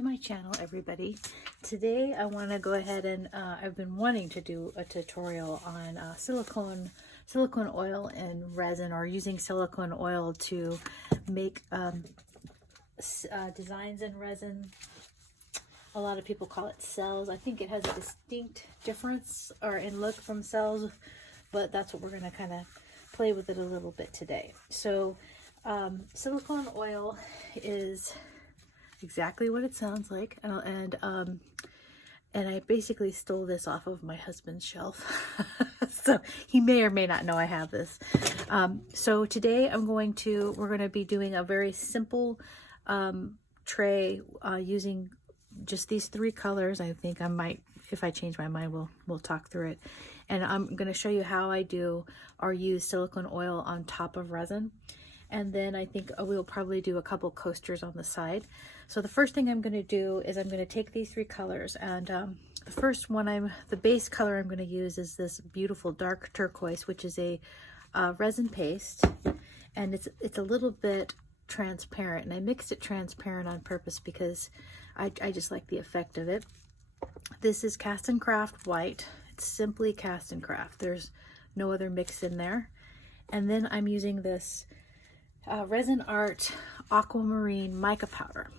to my channel, everybody. Today I want to go ahead and I've been wanting to do a tutorial on silicone oil and resin, or using silicone oil to make designs in resin. A lot of people call it cells. I think it has a distinct difference or in look from cells, but that's what we're going to kind of play with it a little bit today. So silicone oil is exactly what it sounds like, and I basically stole this off of my husband's shelf. So he may or may not know I have this. So today we're going to be doing a very simple tray using just these three colors. I think I might, if I change my mind, we'll talk through it. And I'm going to show you how I do or use silicone oil on top of resin. And then I think we'll probably do a couple coasters on the side. So the first thing I'm going to do is I'm going to take these three colors, and the first one, the base color I'm going to use is this beautiful dark turquoise, which is a resin paste, and it's a little bit transparent, and I mixed it transparent on purpose because I just like the effect of it. This is Cast and Craft white. It's simply Cast and Craft. There's no other mix in there. And then I'm using this Resin Art Aquamarine mica powder,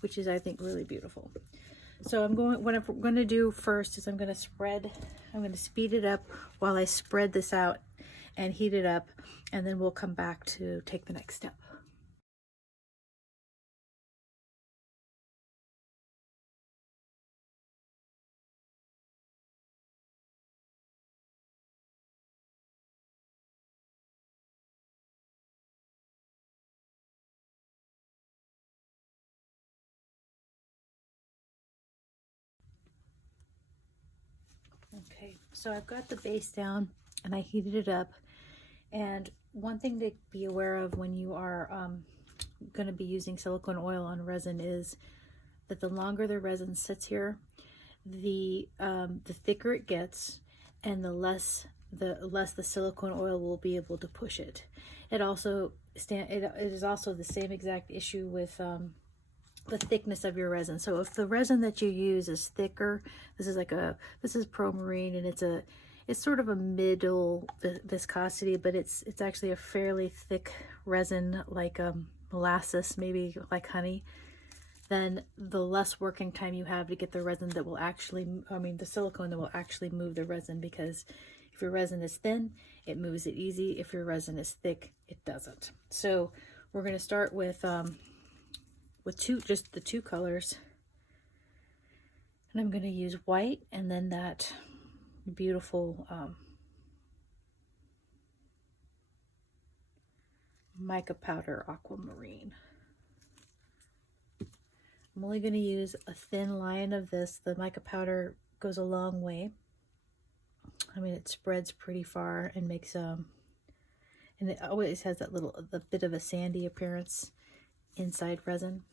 which is, I think, really beautiful. So what I'm going to do first is I'm going to speed it up while I spread this out and heat it up, and then we'll come back to take the next step. Okay, so I've got the base down and I heated it up. And one thing to be aware of when you are going to be using silicone oil on resin is that the longer the resin sits here, the thicker it gets, and the less the silicone oil will be able to push it. It is also the same exact issue with the thickness of your resin. So if the resin that you use is thicker, this is Pro-Marine, and it's sort of a middle viscosity, but it's actually a fairly thick resin, like molasses, maybe like honey, then the less working time you have to get the resin that will actually, the silicone that will actually move the resin, because if your resin is thin, it moves it easy. If your resin is thick, it doesn't. So we're going to start with just the two colors, and I'm going to use white and then that beautiful mica powder aquamarine. I'm only going to use a thin line of this. The mica powder goes a long way. It spreads pretty far and makes and it always has the bit of a sandy appearance inside resin.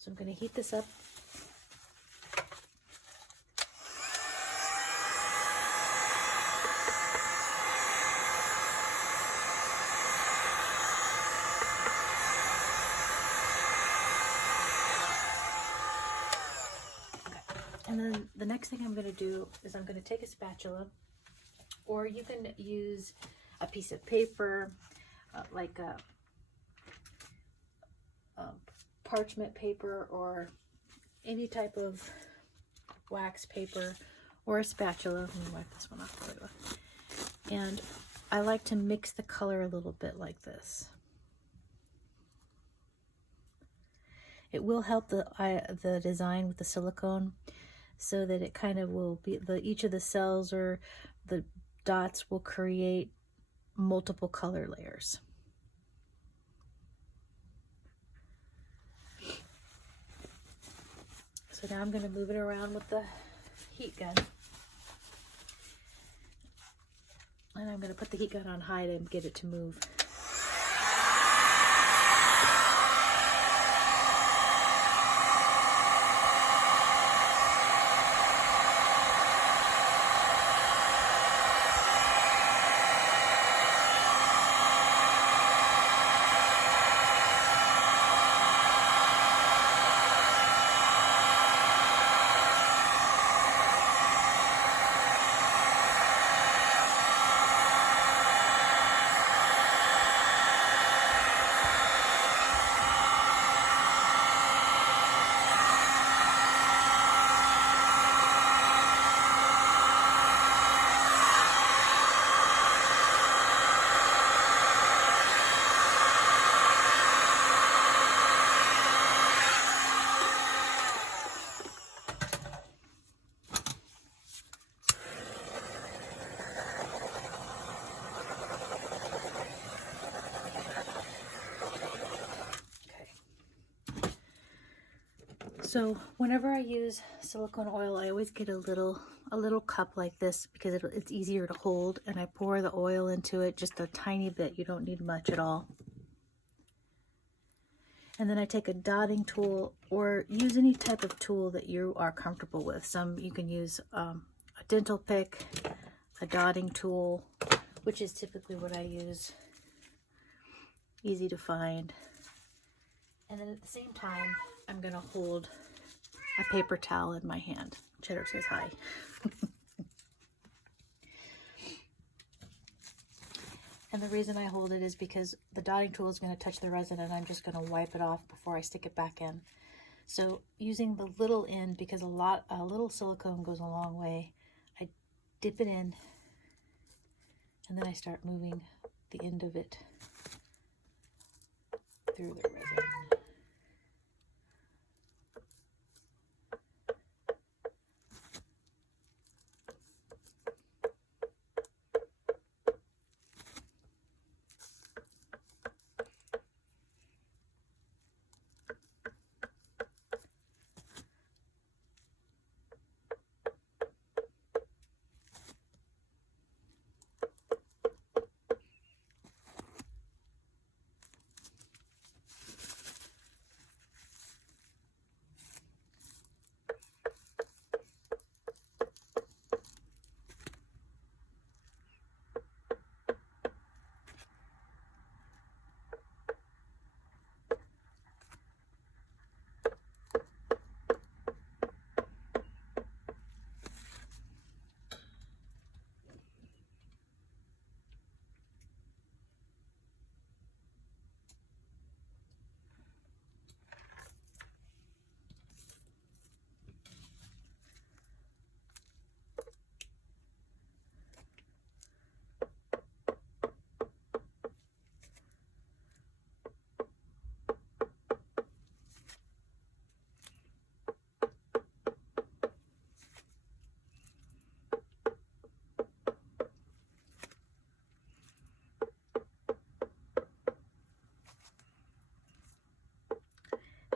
So I'm going to heat this up. And then the next thing I'm going to do is I'm going to take a spatula, or you can use a piece of paper, like a parchment paper, or any type of wax paper, or a spatula. Let me wipe this one off. And I like to mix the color a little bit like this. It will help the design with the silicone, so that it kind of will be, each of the cells or the dots will create multiple color layers. So now I'm going to move it around with the heat gun. And I'm going to put the heat gun on high to get it to move. So whenever I use silicone oil, I always get a little cup like this because it's easier to hold, and I pour the oil into it just a tiny bit. You don't need much at all. And then I take a dotting tool, or use any type of tool that you are comfortable with. Some you can use a dental pick, a dotting tool, which is typically what I use. Easy to find. And then at the same time, I'm gonna hold a paper towel in my hand. Cheddar says hi. And the reason I hold it is because the dotting tool is going to touch the resin, and I'm just going to wipe it off before I stick it back in. So using the little end, because a little silicone goes a long way, I dip it in, and then I start moving the end of it through the resin.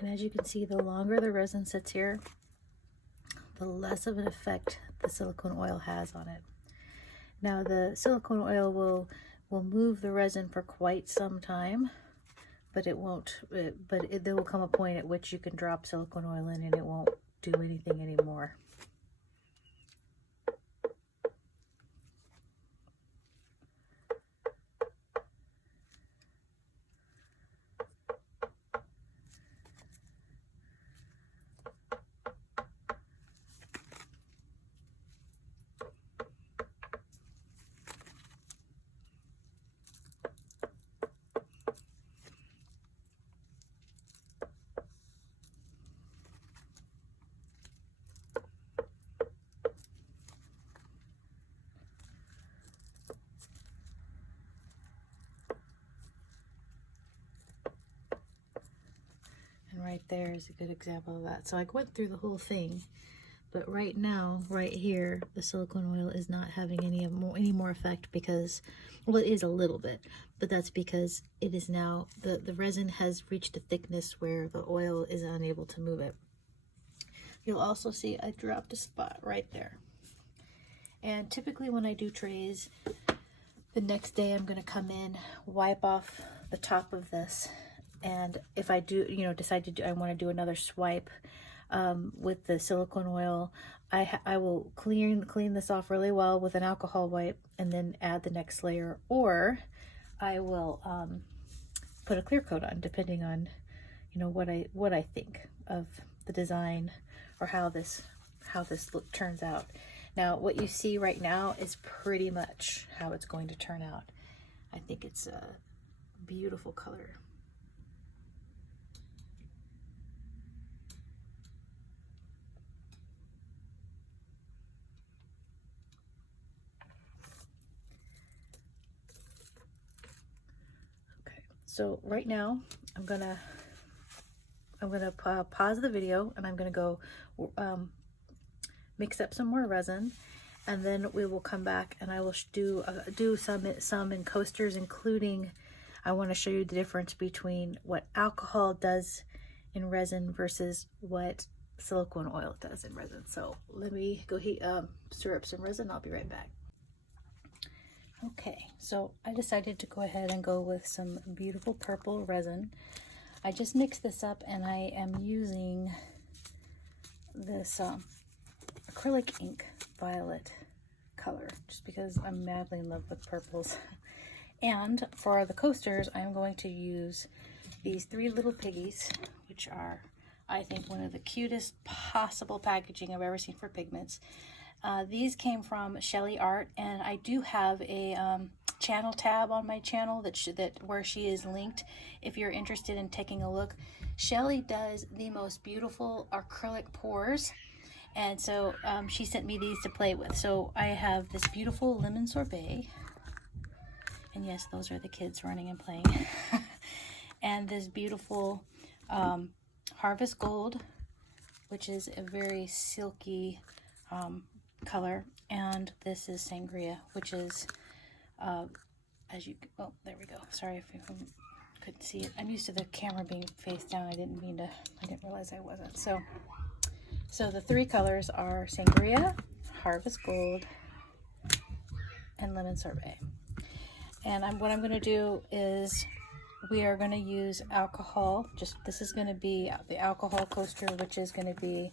And as you can see, the longer the resin sits here, the less of an effect the silicone oil has on it. Now the silicone oil will move the resin for quite some time, but there will come a point at which you can drop silicone oil in and it won't do anything anymore. Right there is a good example of that. So I went through the whole thing, but right now, right here, the silicone oil is not having any more effect because, well, it is a little bit, but that's because it is now, the resin has reached a thickness where the oil is unable to move it. You'll also see I dropped a spot right there. And typically when I do trays, the next day I'm going to come in, wipe off the top of this. And if I do, decide to do, I want to do another swipe with the silicone oil, I will clean this off really well with an alcohol wipe and then add the next layer, or I will put a clear coat on, depending on what I think of the design or how this look turns out. Now what you see right now is pretty much how it's going to turn out. I think it's a beautiful color. So right now, I'm gonna pause the video and I'm gonna go mix up some more resin, and then we will come back and I will do some in coasters, including I want to show you the difference between what alcohol does in resin versus what silicone oil does in resin. So let me go stir up some resin. I'll be right back. Okay, so I decided to go ahead and go with some beautiful purple resin. I just mixed this up, and I am using this acrylic ink violet color just because I'm madly in love with purples. And for the coasters, I'm going to use these 3 little piggies, which are, I think, one of the cutest possible packaging I've ever seen for pigments. These came from Shelly Art, and I do have a channel tab on my channel where she is linked if you're interested in taking a look. Shelly does the most beautiful acrylic pours, and so she sent me these to play with. So I have this beautiful lemon sorbet, and yes, those are the kids running and playing, and this beautiful harvest gold, which is a very silky color, and this is sangria, which is oh, there we go. Sorry if you couldn't see it. I'm used to the camera being face down. I didn't realize I wasn't. So the 3 colors are sangria, harvest gold, and lemon sorbet. And what I'm going to do is we are going to use alcohol. This is going to be the alcohol coaster, which is going to be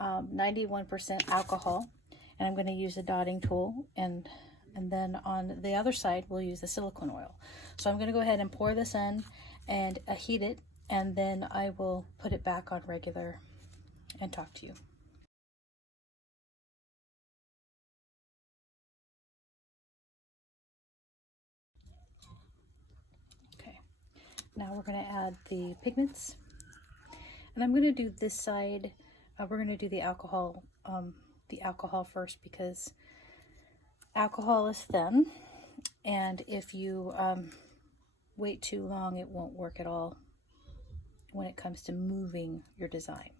91% alcohol. And I'm going to use the dotting tool, and then on the other side we'll use the silicone oil. So I'm going to go ahead and pour this in and heat it, and then I will put it back on regular and talk to you. Okay, now we're going to add the pigments, and I'm going to do this side. We're going to do the alcohol first, because alcohol is thin, and if you wait too long, it won't work at all when it comes to moving your design.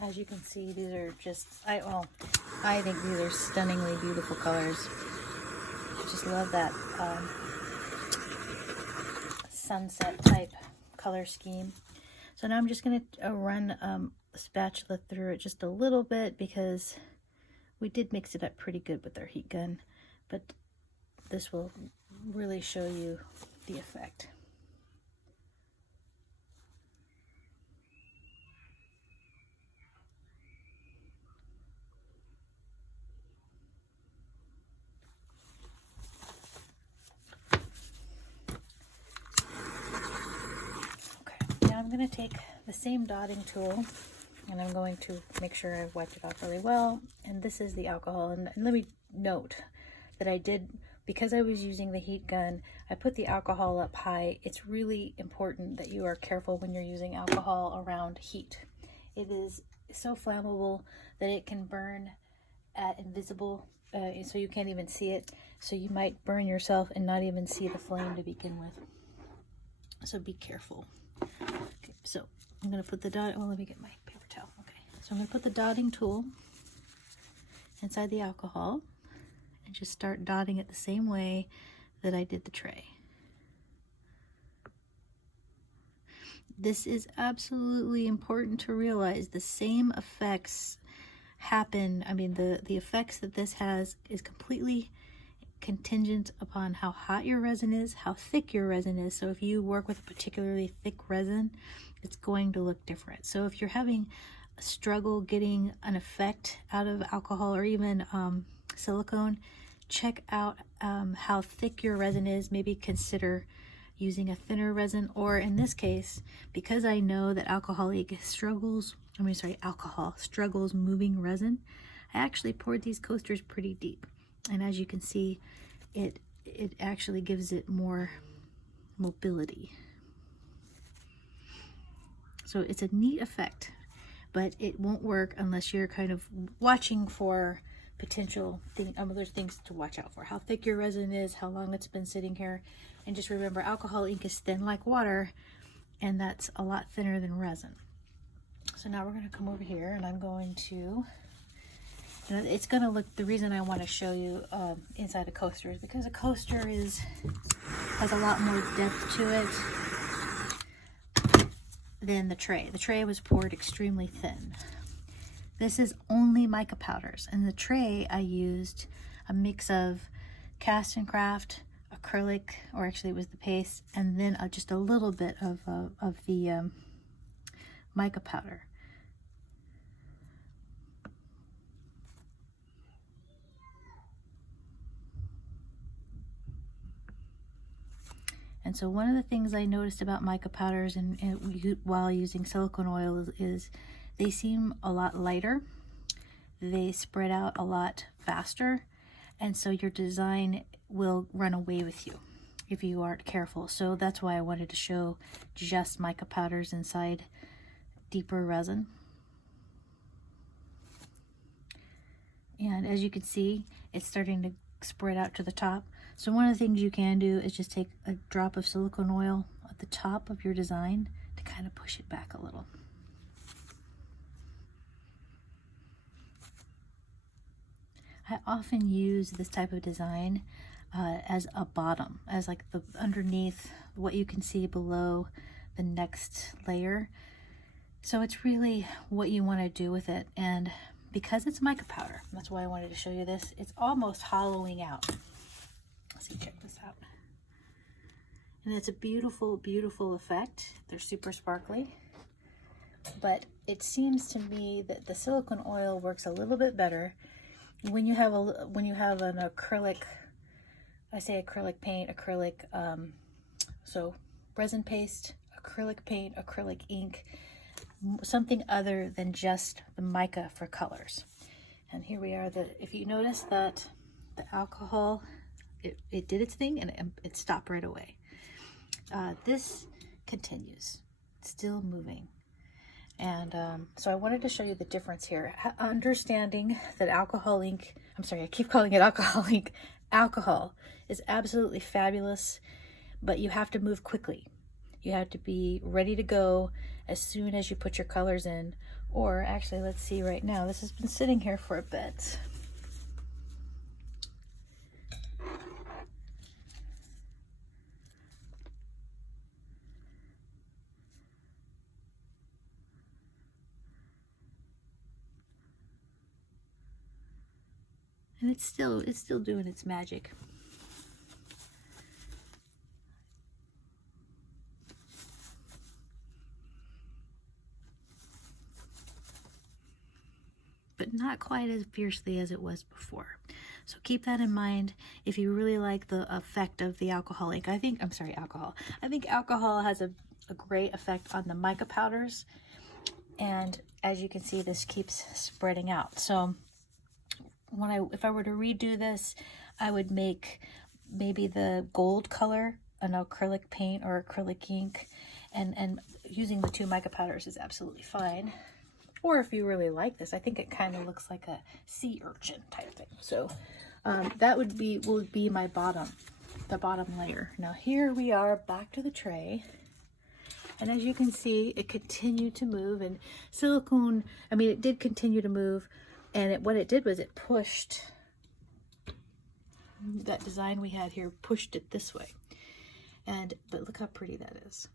As you can see, these are just, I think these are stunningly beautiful colors. I just love that sunset type color scheme. So now I'm just going to run a spatula through it just a little bit, because we did mix it up pretty good with our heat gun, but this will really show you the effect. I'm going to take the same dotting tool, and I'm going to make sure I've wiped it off really well. And this is the alcohol. And let me note that I did, because I was using the heat gun, I put the alcohol up high. It's really important that you are careful when you're using alcohol around heat. It is so flammable that it can burn at invisible, so you can't even see it. So you might burn yourself and not even see the flame to begin with. So be careful. Okay, so I'm going to put the let me get my paper towel. Okay, so I'm going to put the dotting tool inside the alcohol and just start dotting it the same way that I did the tray. This is absolutely important to realize. The same effects happen, I mean, the effects that this has is completely contingent upon how hot your resin is, how thick your resin is. So if you work with a particularly thick resin, it's going to look different. So if you're having a struggle getting an effect out of alcohol or even silicone, check out how thick your resin is. Maybe consider using a thinner resin, or in this case, because I know that alcohol struggles moving resin, I actually poured these coasters pretty deep. And as you can see, it actually gives it more mobility. So it's a neat effect, but it won't work unless you're kind of watching for potential other things to watch out for. How thick your resin is, how long it's been sitting here. And just remember, alcohol ink is thin like water, and that's a lot thinner than resin. So now we're going to come over here, and I'm going to, it's going to look, the reason I want to show you inside a coaster is because a coaster has a lot more depth to it than the tray. The tray was poured extremely thin. This is only mica powders, and the tray I used a mix of cast and craft, acrylic, or actually it was the paste, and then just a little bit of the mica powder. And so one of the things I noticed about mica powders while using silicone oil is they seem a lot lighter, they spread out a lot faster, and so your design will run away with you if you aren't careful. So that's why I wanted to show just mica powders inside deeper resin. And as you can see, it's starting to spread out to the top. So one of the things you can do is just take a drop of silicone oil at the top of your design to kind of push it back a little. I often use this type of design as a bottom, as like the underneath what you can see below the next layer. So it's really what you want to do with it. And because it's mica powder, that's why I wanted to show you this, it's almost hollowing out. Let's see, check this out. And it's a beautiful, beautiful effect. They're super sparkly. But it seems to me that the silicone oil works a little bit better when you have an acrylic, I say acrylic paint, so resin paste, acrylic paint, acrylic ink, something other than just the mica for colors. And here we are. If you notice that the alcohol, it did its thing and it stopped right away. This continues, still moving. And so I wanted to show you the difference here. Understanding that alcohol ink, I'm sorry, I keep calling it alcohol ink. Alcohol is absolutely fabulous, but you have to move quickly. You have to be ready to go as soon as you put your colors in. Or actually, let's see right now. This has been sitting here for a bit. And it's still doing its magic. But not quite as fiercely as it was before. So keep that in mind if you really like the effect of the alcohol ink. I think alcohol has a great effect on the mica powders. And as you can see, this keeps spreading out. So if I were to redo this, I would make maybe the gold color an acrylic paint or acrylic ink, and using the two mica powders is absolutely fine. Or if you really like this, I think it kind of looks like a sea urchin type thing. So that will be my the bottom layer. Now here we are back to the tray. And as you can see, it continued to move, and silicone, it did continue to move. And what it did was it pushed that design we had here, pushed it this way. But look how pretty that is.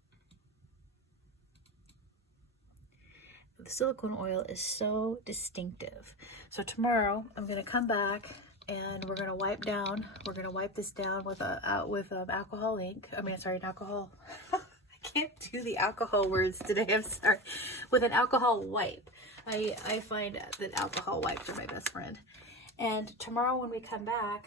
the silicone oil is so distinctive. So tomorrow I'm going to come back and we're going to wipe down. We're going to wipe this down with alcohol ink. I mean, sorry, an alcohol. I can't do the alcohol words today. I'm sorry. With an alcohol wipe. I find that alcohol wipes are my best friend. And tomorrow when we come back,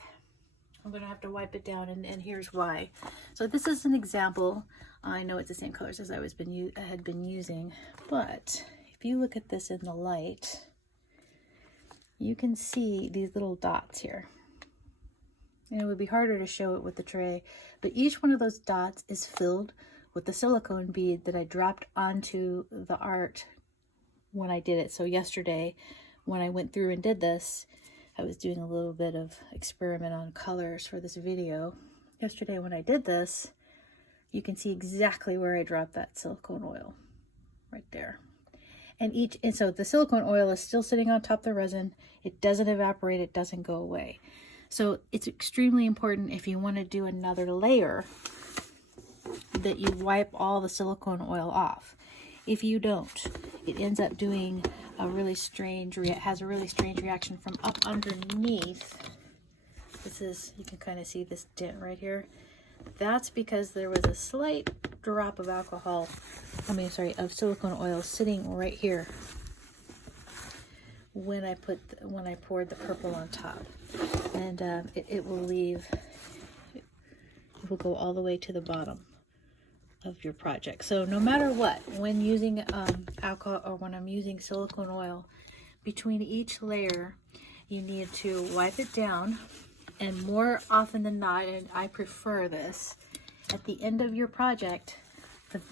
I'm going to have to wipe it down, and here's why. So this is an example. I know it's the same colors as I had been using, but if you look at this in the light, you can see these little dots here. And it would be harder to show it with the tray, but each one of those dots is filled with the silicone bead that I dropped onto the art when I did it. So yesterday, when I went through and did this, I was doing a little bit of experiment on colors for this video. Yesterday when I did this, you can see exactly where I dropped that silicone oil, right there. And so the silicone oil is still sitting on top of the resin. It doesn't evaporate, it doesn't go away. So it's extremely important if you want to do another layer that you wipe all the silicone oil off. If you don't, it ends up doing a really strange, has a really strange reaction from up underneath. This is, you can kind of see this dent right here. That's because there was a slight drop of alcohol, of silicone oil sitting right here when I poured the purple on top. And it will go all the way to the bottom of your project. So no matter what, when using alcohol or when I'm using silicone oil, between each layer you need to wipe it down, and more often than not, and I prefer this, at the end of your project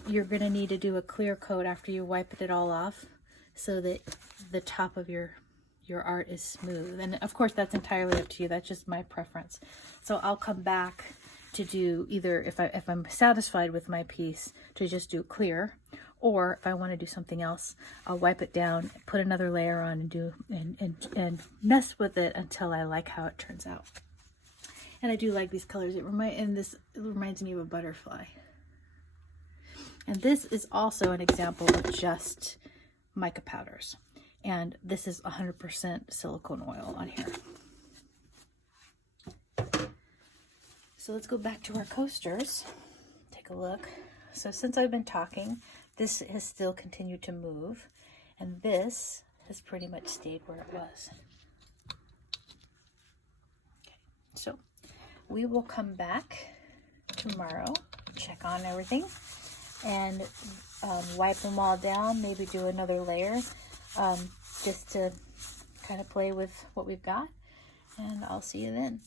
you're going to need to do a clear coat after you wipe it all off, so that the top of your art is smooth. And of course that's entirely up to you, that's just my preference. So I'll come back to do either, if I'm satisfied with my piece, to just do clear, or if I want to do something else, I'll wipe it down, put another layer on, and do and mess with it until I like how it turns out. And I do like these colors. It reminds me of a butterfly. And this is also an example of just mica powders, and this is 100% silicone oil on here. So let's go back to our coasters, take a look. So since I've been talking, this has still continued to move, and this has pretty much stayed where it was. Okay, so we will come back tomorrow, check on everything, and wipe them all down, maybe do another layer, just to kind of play with what we've got, and I'll see you then.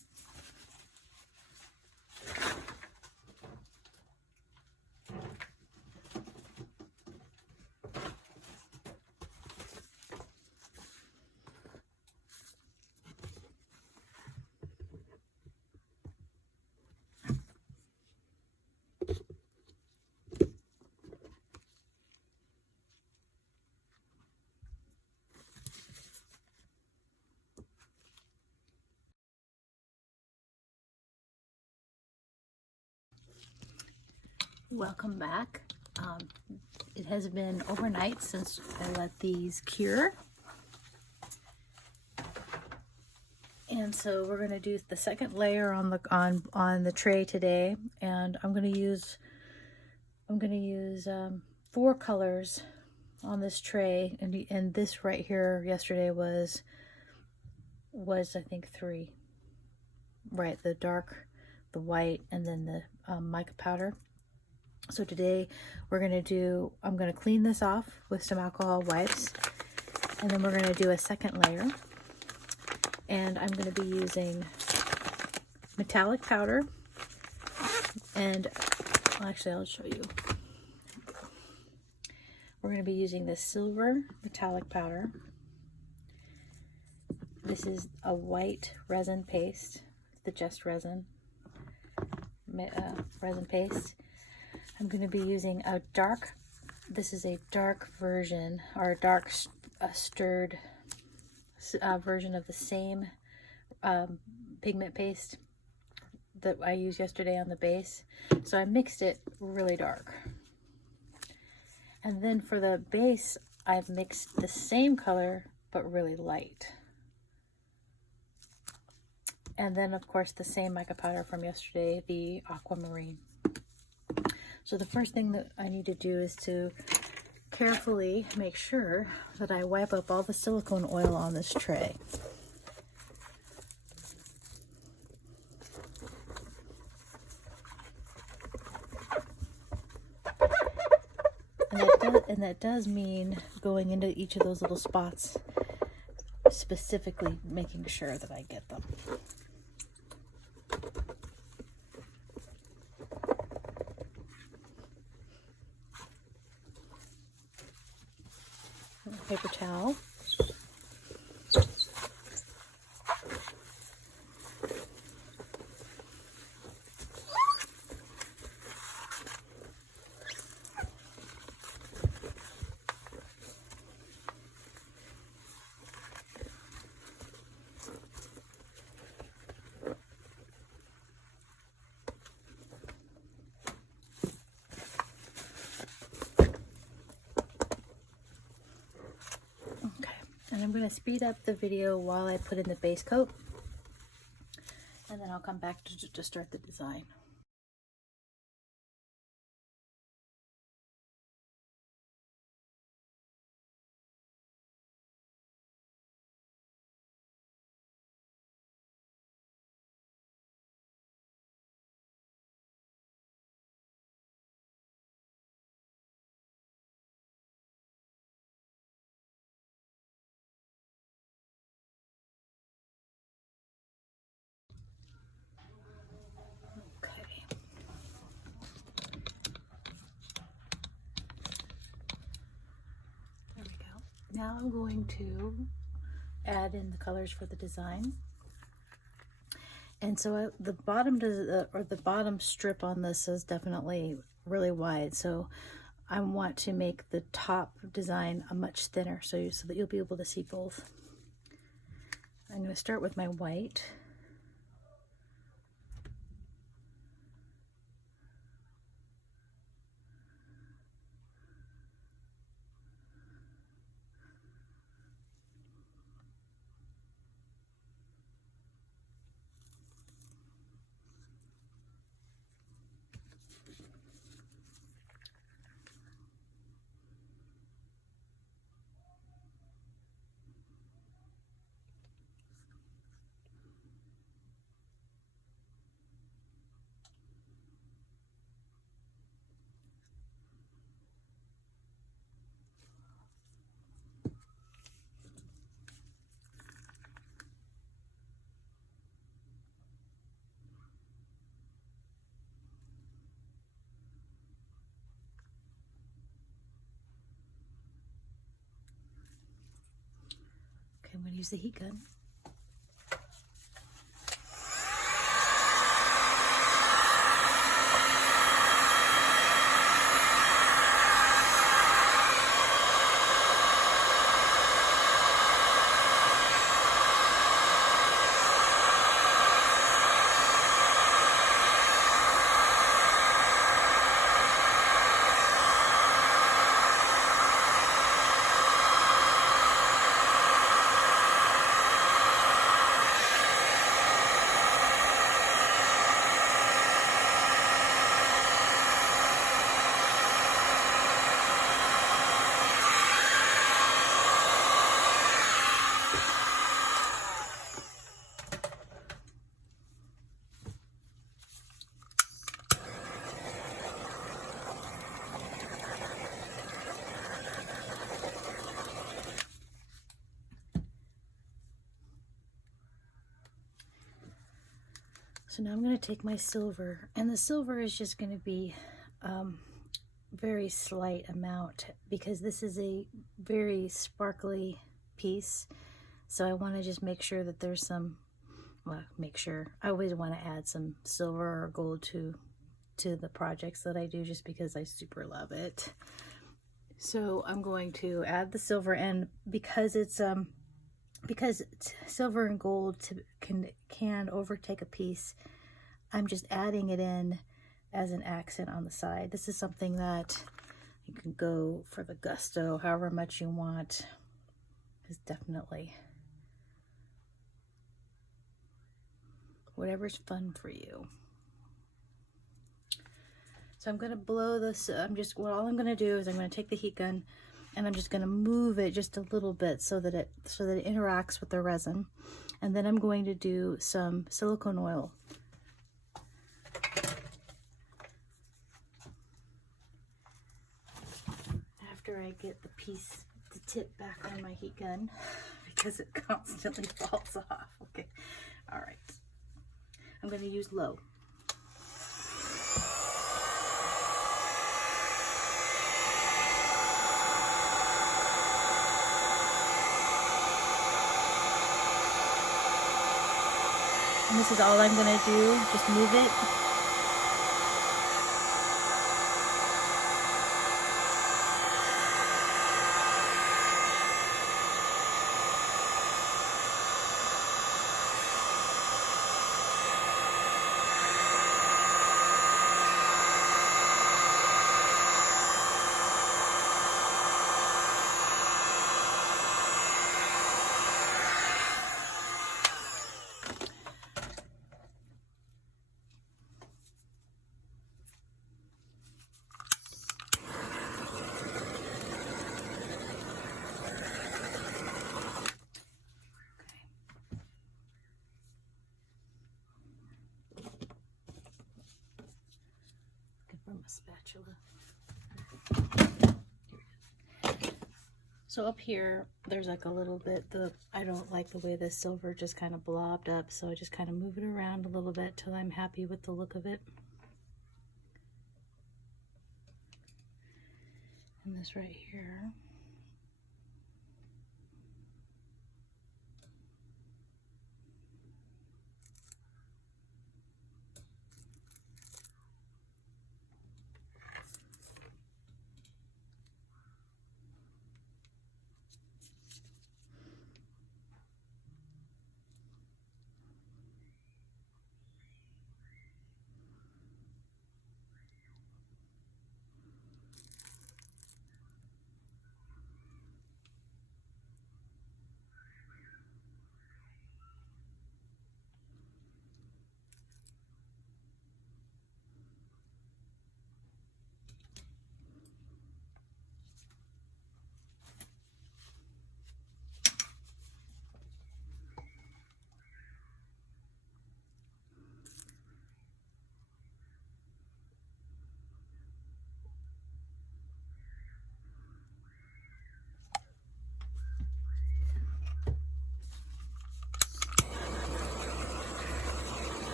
Welcome back. It has been overnight since I let these cure, and so we're going to do the second layer on the tray today, and I'm going to use 4 colors on this tray, and this right here yesterday was I think 3, right? The dark, the white, and then the mica powder. So today I'm going to clean this off with some alcohol wipes, and then we're going to do a second layer, and I'm going to be using metallic powder, and actually I'll show you. We're going to be using this silver metallic powder. This is a white resin paste, the Just Resin resin paste. I'm going to be using this is a dark version, or a dark stirred version of the same pigment paste that I used yesterday on the base. So I mixed it really dark. And then for the base, I've mixed the same color but really light. And then of course the same mica powder from yesterday, the aquamarine. So the first thing that I need to do is to carefully make sure that I wipe up all the silicone oil on this tray. And that does mean going into each of those little spots, specifically making sure that I get them. Paper towel. And I'm going to speed up the video while I put in the base coat, and then I'll come back to start the design. Now I'm going to add in the colors for the design. And so the bottom strip on this is definitely really wide. So I want to make the top design a much thinner so that you'll be able to see both. I'm going to start with my white. I'm going to use the heat gun. So now I'm going to take my silver, and the silver is just going to be very slight amount because this is a very sparkly piece. So I want to just make sure that there's some, well, I always want to add some silver or gold to the projects that I do just because I super love it. So I'm going to add the silver, and because silver and gold can overtake a piece, I'm just adding it in as an accent on the side. This is something that, You can go for the gusto, however much you want. Is definitely whatever's fun for you. So I'm going to blow this. All I'm going to do is I'm going to take the heat gun and I'm just going to move it just a little bit so that it interacts with the resin. And then I'm going to do some silicone oil. After I get the tip back on my heat gun, because it constantly falls off. Okay, all right. I'm going to use low. And this is all I'm going to do, just move it. From a spatula. So up here, there's like a little bit, I don't like the way the silver just kind of blobbed up, so I just kind of move it around a little bit till I'm happy with the look of it. And this right here.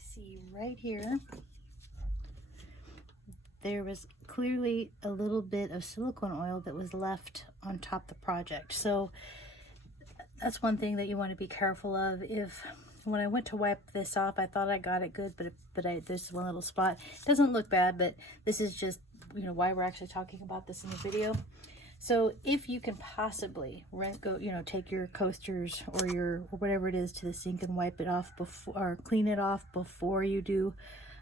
See right here, there was clearly a little bit of silicone oil that was left on top of the project. So that's one thing that you want to be careful of. When I went to wipe this off, I thought I got it good, but there's one little spot. It doesn't look bad, but this is just, why we're actually talking about this in the video. So if you can possibly take your coasters or whatever it is to the sink and wipe it off before, or clean it off before you do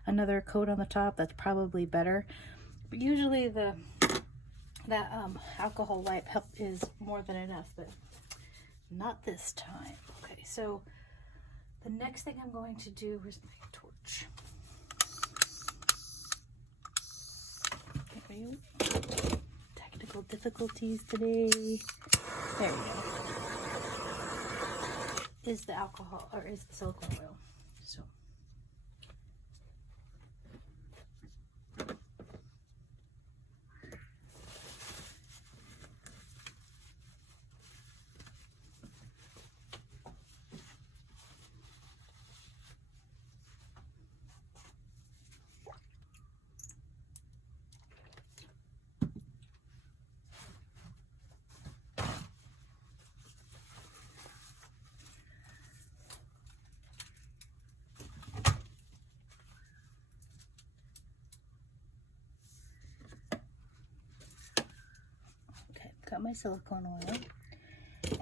another coat on the top, that's probably better. But usually that alcohol wipe is more than enough, but not this time. Okay, so the next thing I'm going to do is my torch. There you go. Technical difficulties today. There we go. Is the alcohol, or is the silicone oil. So got my silicone oil,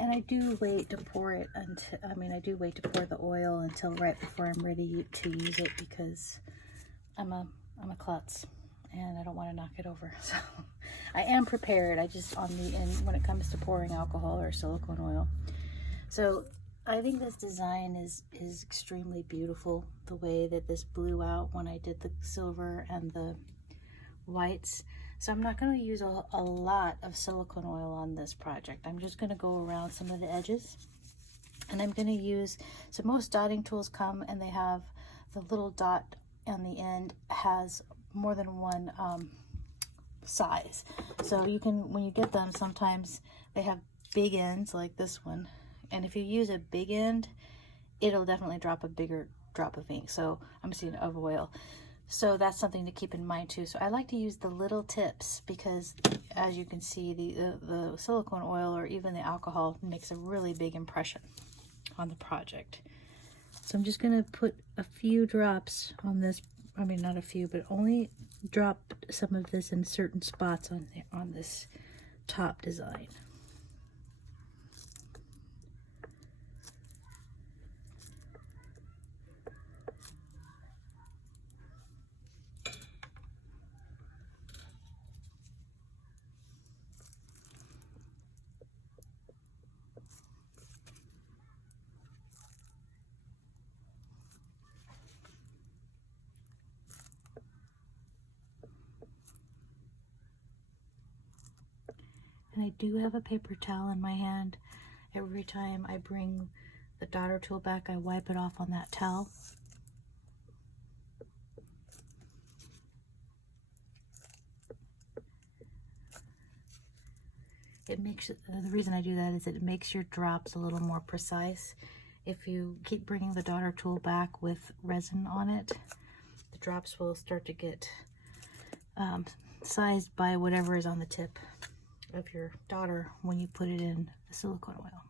And I do wait to pour it until, I do wait to pour the oil until right before I'm ready to use it, because I'm a klutz and I don't want to knock it over. So I am prepared. I just on the end when it comes to pouring alcohol or silicone oil. So I think this design is extremely beautiful, the way that this blew out when I did the silver and the whites. So I'm not going to use a lot of silicone oil on this project. I'm just going to go around some of the edges, and I'm going to use, so most dotting tools come and they have the little dot on the end has more than one size. So you can, when you get them, sometimes they have big ends like this one, and if you use a big end, it'll definitely drop a bigger drop of ink. So I'm seeing of oil. So that's something to keep in mind too. So I like to use the little tips because, as you can see, the silicone oil or even the alcohol makes a really big impression on the project. So I'm just going to put a few drops on this. I mean, not a few, but only drop some of this in certain spots on this top design. And I do have a paper towel in my hand. Every time I bring the daughter tool back, I wipe it off on that towel. It makes, the reason I do that is it makes your drops a little more precise. If you keep bringing the daughter tool back with resin on it, the drops will start to get sized by whatever is on the tip of your daughter when you put it in the silicone oil.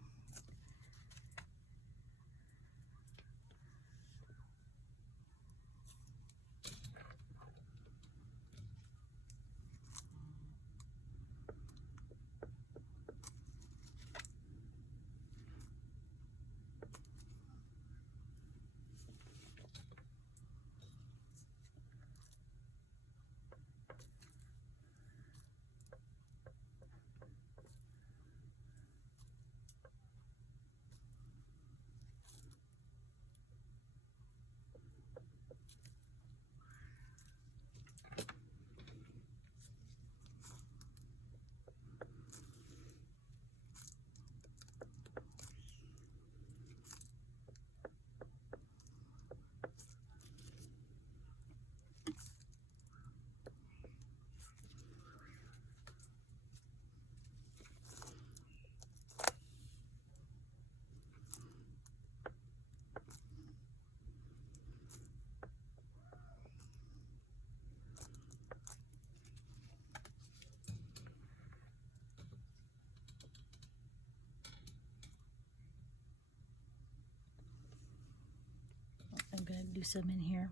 I'm going to do some in here.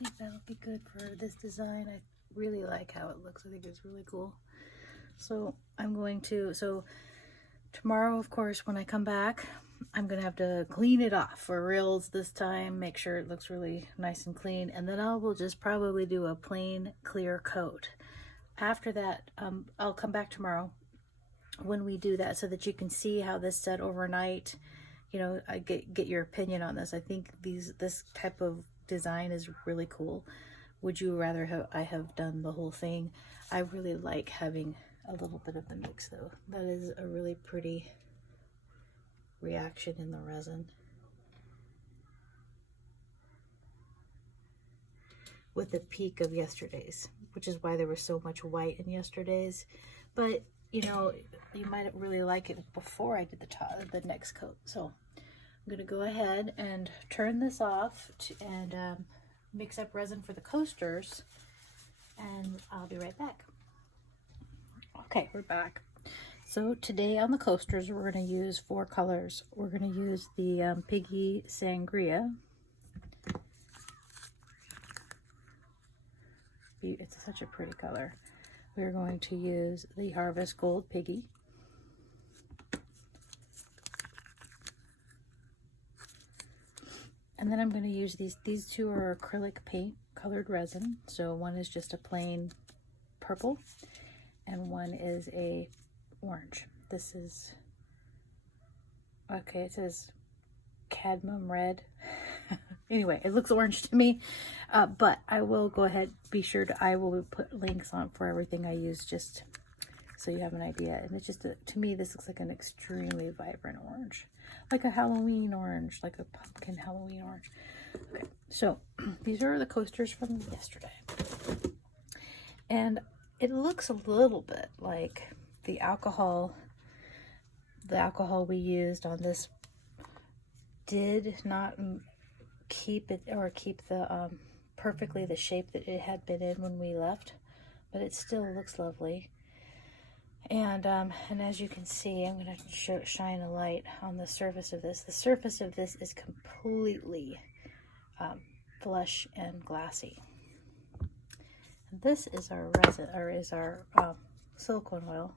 think that'll be good for this design. I really like how it looks. I think it's really cool. So I'm going to, so tomorrow, of course, when I come back, I'm going to have to clean it off for reals this time, make sure it looks really nice and clean, and then I will just probably do a plain clear coat. After that, I'll come back tomorrow when we do that so that you can see how this set overnight. You know, I get your opinion on this. I think this type of design is really cool. Would you rather I have done the whole thing? I really like having a little bit of the mix though. That is a really pretty reaction in the resin. With the peak of yesterday's, which is why there was so much white in yesterday's. But you know, you might really like it before I did the next coat. So I'm gonna go ahead and turn this off and mix up resin for the coasters, and I'll be right back. Okay, we're back. So today on the coasters, we're going to use 4 colors. We're going to use the Piggy Sangria. It's such a pretty color. We're going to use the Harvest Gold Piggy. And then I'm going to use these 2 are acrylic paint colored resin. So one is just a plain purple and one is a orange. This is, okay, it says cadmium red. Anyway, it looks orange to me, but I will go ahead, be sure to, I will put links on for everything I use just so you have an idea. And it's just, to me, this looks like an extremely vibrant orange, like a Halloween orange, like a pumpkin Halloween orange. Okay, so these are the coasters from yesterday. And it looks a little bit like the alcohol we used on this did not keep it, or keep the perfectly the shape that it had been in when we left, but it still looks lovely. And as you can see, I'm going to shine a light on the surface of this. The surface of this is completely flush and glassy. This is our resin, or is our silicone oil.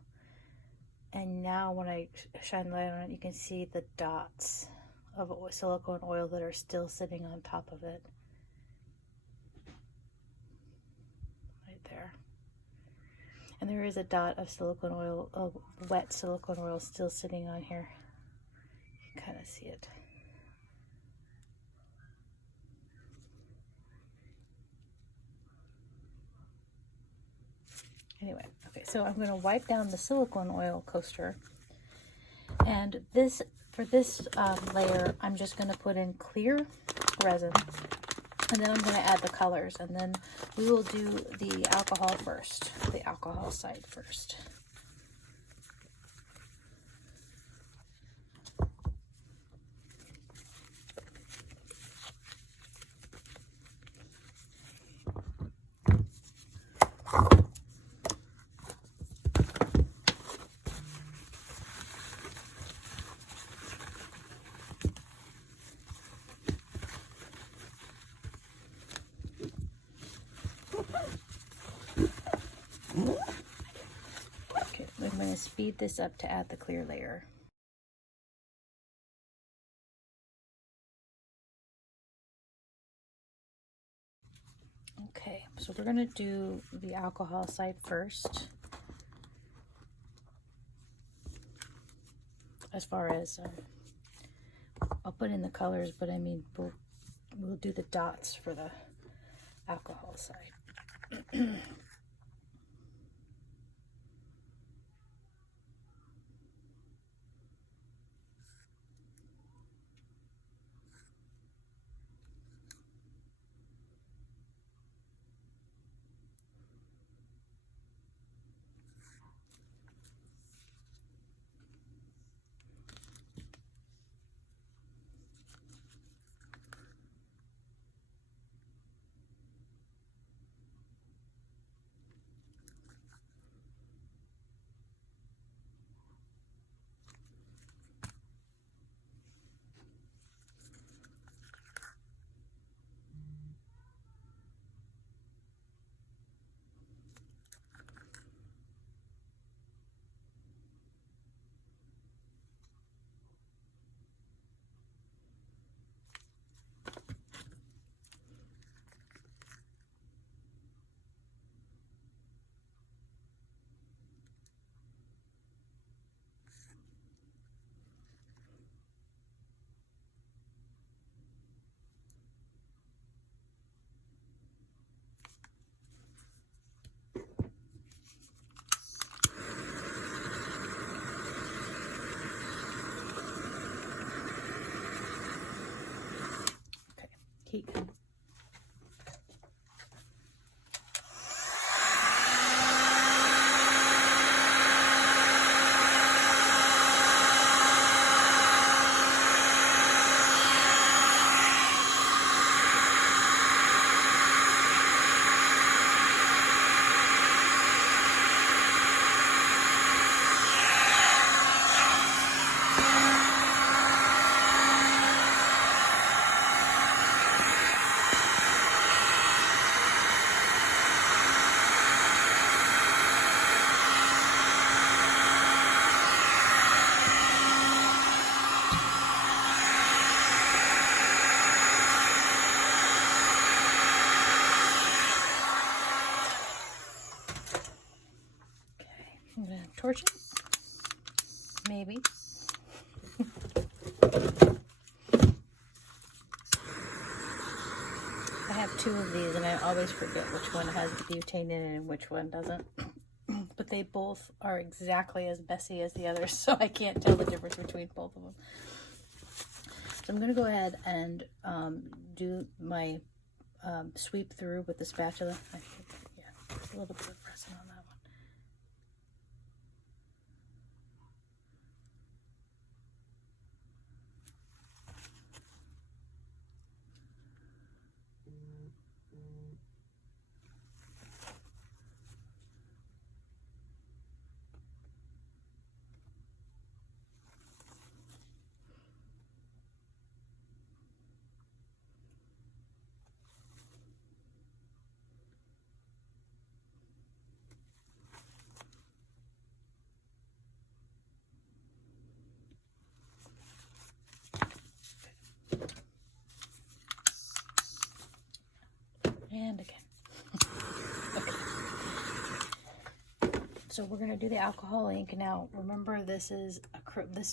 And now when I shine light on it, you can see the dots of silicone oil that are still sitting on top of it. Right there. And there is a dot of silicone oil, of wet silicone oil still sitting on here. You can kind of see it. Anyway, okay, so I'm going to wipe down the silicone oil coaster, and for this layer, I'm just going to put in clear resin, and then I'm going to add the colors, and then we will do the alcohol first, the alcohol side first. Okay, I'm going to speed this up to add the clear layer. Okay, so we're going to do the alcohol side first. As far as, I'll put in the colors, but I mean, we'll do the dots for the alcohol side. heat gun. I'm going to torch it. Maybe. I have two of these and I always forget which one has butane in it and which one doesn't. But they both are exactly as messy as the others, so I can't tell the difference between both of them. So I'm going to go ahead and do my sweep through with the spatula. Yeah, a little bit of resin on that one. And again. Okay. So we're going to do the alcohol ink. Now, remember this is,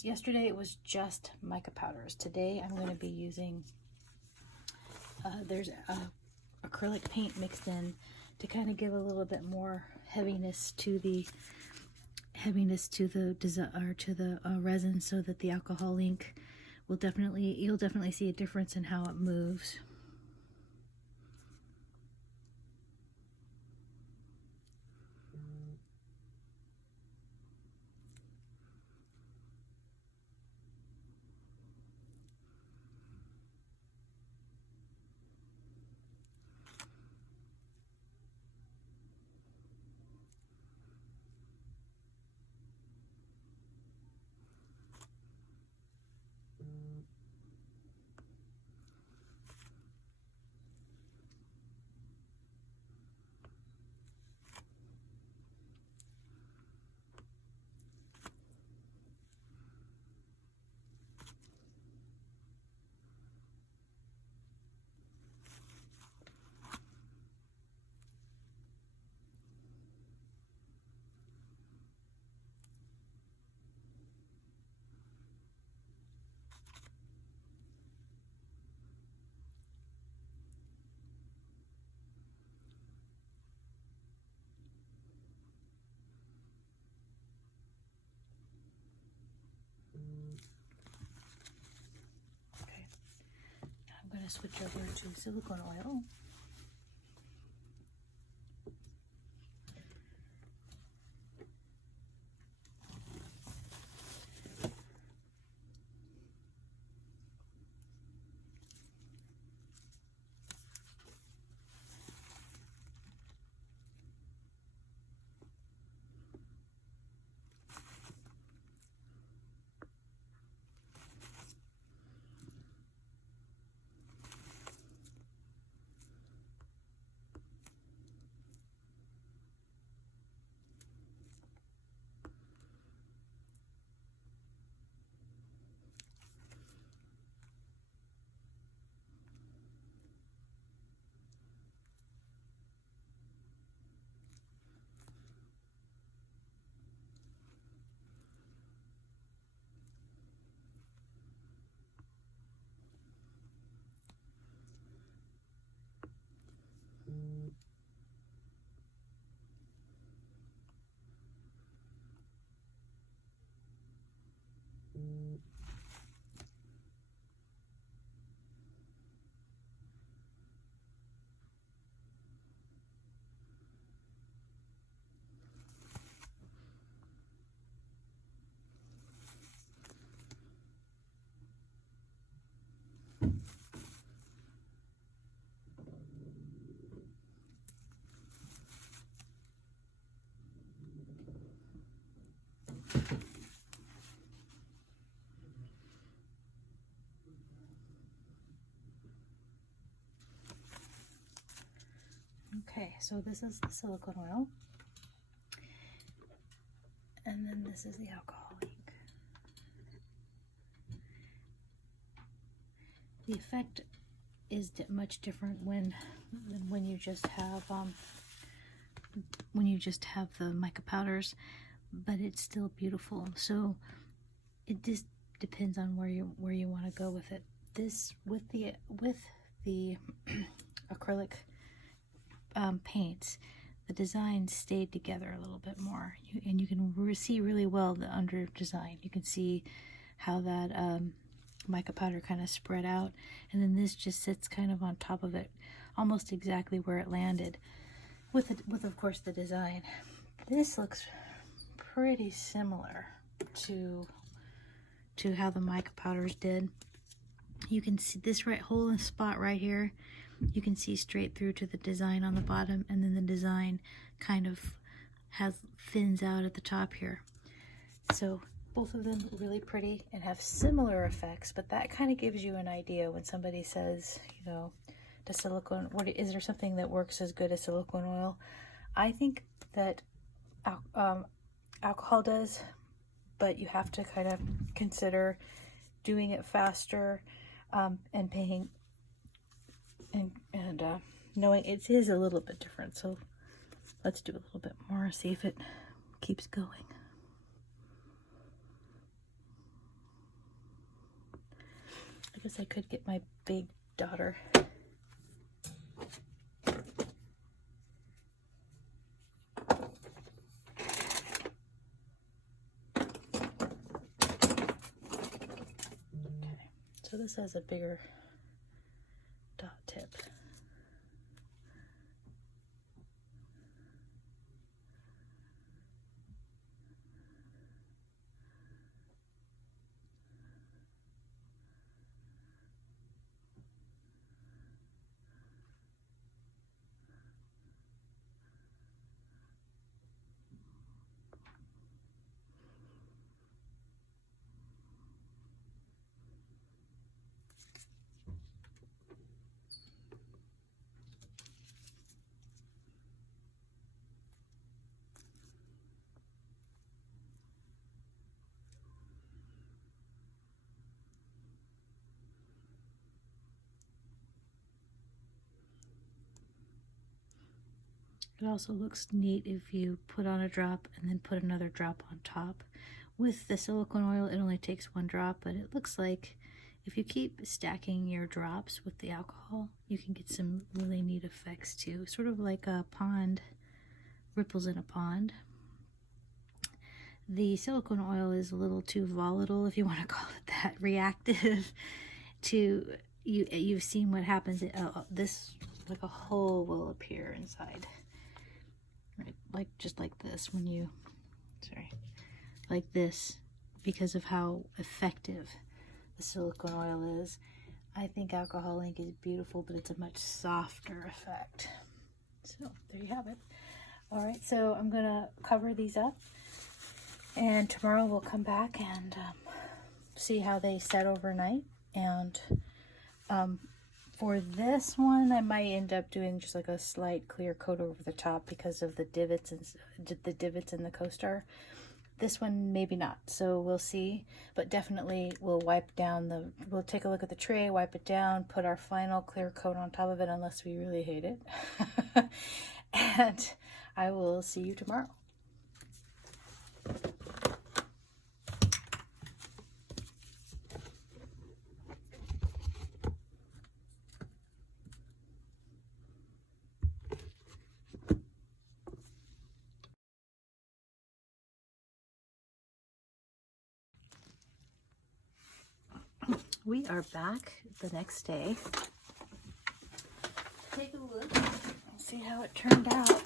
yesterday it was just mica powders. Today I'm going to be using, there's acrylic paint mixed in to kind of give a little bit more heaviness to the resin, so that the alcohol ink will you'll definitely see a difference in how it moves. I'm going to switch over to silicone oil. Okay, so this is the silicone oil, and then this is the alcohol ink. The effect is much different than when you just have the mica powders, but it's still beautiful. So it just depends on where you want to go with it. This with the acrylic paints, the design stayed together a little bit more, and you can see really well the under design. You can see how that mica powder kind of spread out, and then this just sits kind of on top of it, almost exactly where it landed, with of course the design. This looks pretty similar to how the mica powders did. You can see this whole spot right here. You can see straight through to the design on the bottom, and then the design kind of thins out at the top here. So both of them really pretty and have similar effects, but that kind of gives you an idea when somebody says, you know, is there something that works as good as silicone oil? I think that alcohol does, but you have to kind of consider doing it faster, and paying and knowing it is a little bit different. So let's do a little bit more, see if it keeps going. I guess I could get my big daughter. So this has a bigger dot tip. It also looks neat if you put on a drop and then put another drop on top. With the silicone oil, it only takes one drop, but it looks like if you keep stacking your drops with the alcohol, you can get some really neat effects too. Sort of like a pond, ripples in a pond. The silicone oil is a little too volatile, if you want to call it that, reactive to you've seen what happens. This, like a hole will appear inside. Right, just like this when you, like this, because of how effective the silicone oil is. I think alcohol ink is beautiful, but it's a much softer effect. So there you have it. All right, so I'm gonna cover these up, and tomorrow we'll come back and see how they set overnight. And for this one, I might end up doing just like a slight clear coat over the top because of the divots in the coaster. This one, maybe not. So we'll see. But definitely we'll we'll take a look at the tray, wipe it down, put our final clear coat on top of it unless we really hate it. And I will see you tomorrow. We are back the next day. Take a look and see how it turned out.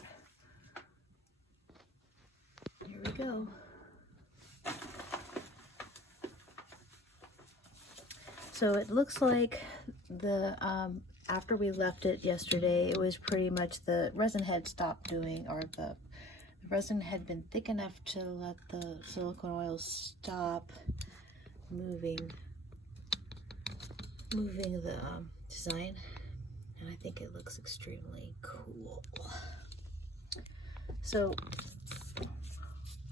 Here we go. So it looks like the after we left it yesterday, it was pretty much the resin had stopped doing, or the resin had been thick enough to let the silicone oil stop moving the design. and I think it looks extremely cool. So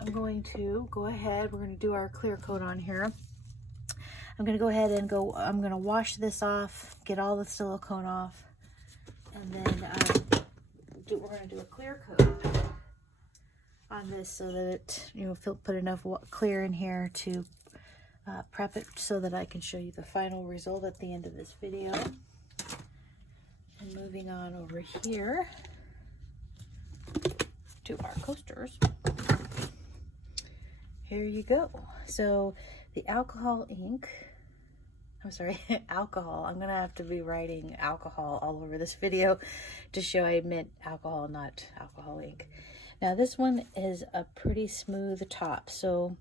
I'm going to go ahead, we're going to do our clear coat on here. I'm going to go ahead and I'm going to wash this off, get all the silicone off, and then we're going to do a clear coat on this so that it, you know, put enough clear in here to prep it so that I can show you the final result at the end of this video. And moving on over here to our coasters. Here you go. So the alcohol ink, I'm sorry, alcohol. I'm gonna have to be writing alcohol all over this video to show I meant alcohol, not alcohol ink. Now this one is a pretty smooth top, so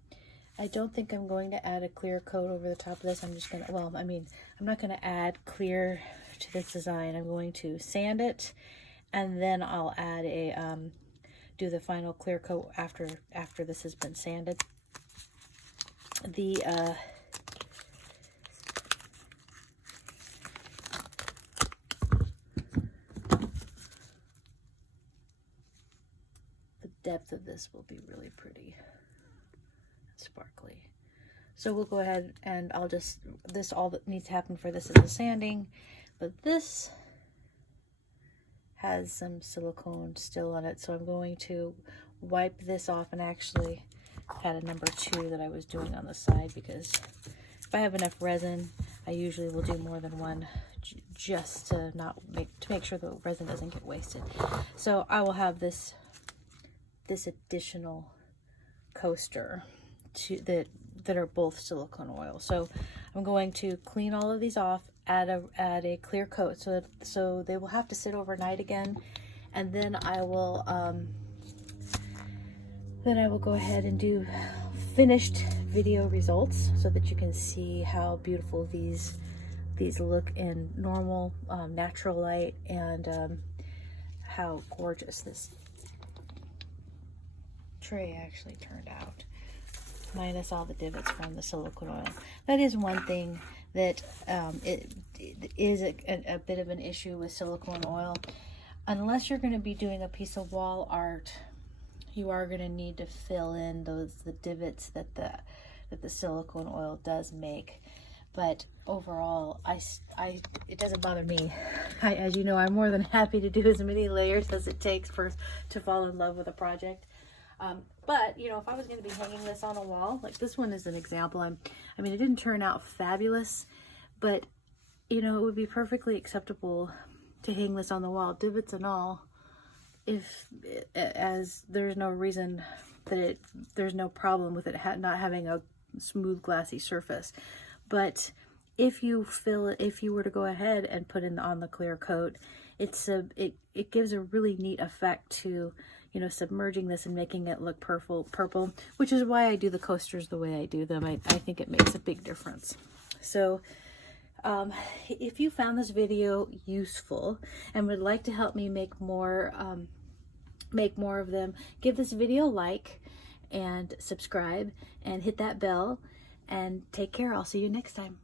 I don't think I'm going to add a clear coat over the top of this. I'm just gonna, well, I mean, I'm not gonna add clear to this design. I'm going to sand it, and then I'll add a, do the final clear coat after this has been sanded. The depth of this will be really pretty and sparkly. So we'll go ahead and I'll just, all that needs to happen for this is the sanding, but this has some silicone still on it, so I'm going to wipe this off, and actually had a number 2 that I was doing on the side, because if I have enough resin, I usually will do more than one just to make sure the resin doesn't get wasted. So I will have this additional coaster that are both silicone oil. So I'm going to clean all of these off, add a clear coat so they will have to sit overnight again, and then I will go ahead and do finished video results so that you can see how beautiful these look in normal natural light, and how gorgeous this tray actually turned out, minus all the divots from the silicone oil. That is one thing that it is a bit of an issue with silicone oil. Unless you're going to be doing a piece of wall art, you are going to need to fill in the divots that the silicone oil does make. But overall, it doesn't bother me. As you know, I'm more than happy to do as many layers as it takes to fall in love with a project. But you know, if I was going to be hanging this on a wall, like this one is an example. I mean, it didn't turn out fabulous, but you know, it would be perfectly acceptable to hang this on the wall, divots and all, as there's no reason that there's no problem with it not having a smooth glassy surface. But if you were to go ahead and put on the clear coat, it gives a really neat effect to, you know, submerging this and making it look purple, which is why I do the coasters the way I do them. I think it makes a big difference. So if you found this video useful and would like to help me make more of them, give this video a like and subscribe and hit that bell, and take care. I'll see you next time.